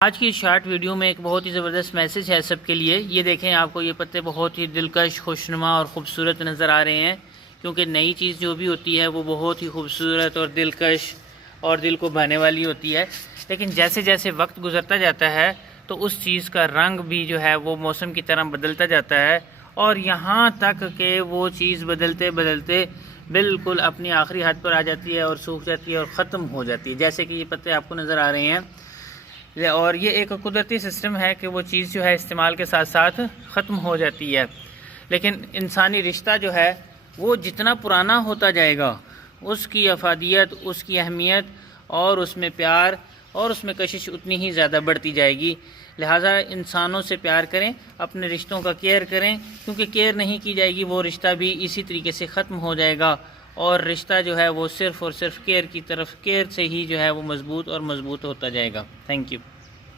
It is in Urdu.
آج کی شارٹ ویڈیو میں ایک بہت ہی زبردست میسج ہے سب کے لیے۔ یہ دیکھیں، آپ کو یہ پتے بہت ہی دلکش، خوشنما اور خوبصورت نظر آ رہے ہیں، کیونکہ نئی چیز جو بھی ہوتی ہے وہ بہت ہی خوبصورت اور دلکش اور دل کو بھانے والی ہوتی ہے، لیکن جیسے جیسے وقت گزرتا جاتا ہے تو اس چیز کا رنگ بھی جو ہے وہ موسم کی طرح بدلتا جاتا ہے، اور یہاں تک کہ وہ چیز بدلتے بدلتے بالکل اپنی آخری حد پر آ جاتی ہے اور سوکھ جاتی ہے اور ختم ہو جاتی ہے، جیسے کہ یہ پتے آپ کو نظر آ رہے ہیں۔ اور یہ ایک قدرتی سسٹم ہے کہ وہ چیز جو ہے استعمال کے ساتھ ساتھ ختم ہو جاتی ہے، لیکن انسانی رشتہ جو ہے وہ جتنا پرانا ہوتا جائے گا، اس کی افادیت، اس کی اہمیت اور اس میں پیار اور اس میں کشش اتنی ہی زیادہ بڑھتی جائے گی۔ لہٰذا انسانوں سے پیار کریں، اپنے رشتوں کا کیئر کریں، کیونکہ کیئر نہیں کی جائے گی وہ رشتہ بھی اسی طریقے سے ختم ہو جائے گا، اور رشتہ جو ہے وہ صرف اور صرف کیئر کی طرف، کیئر سے ہی جو ہے وہ مضبوط اور مضبوط ہوتا جائے گا۔ Thank you.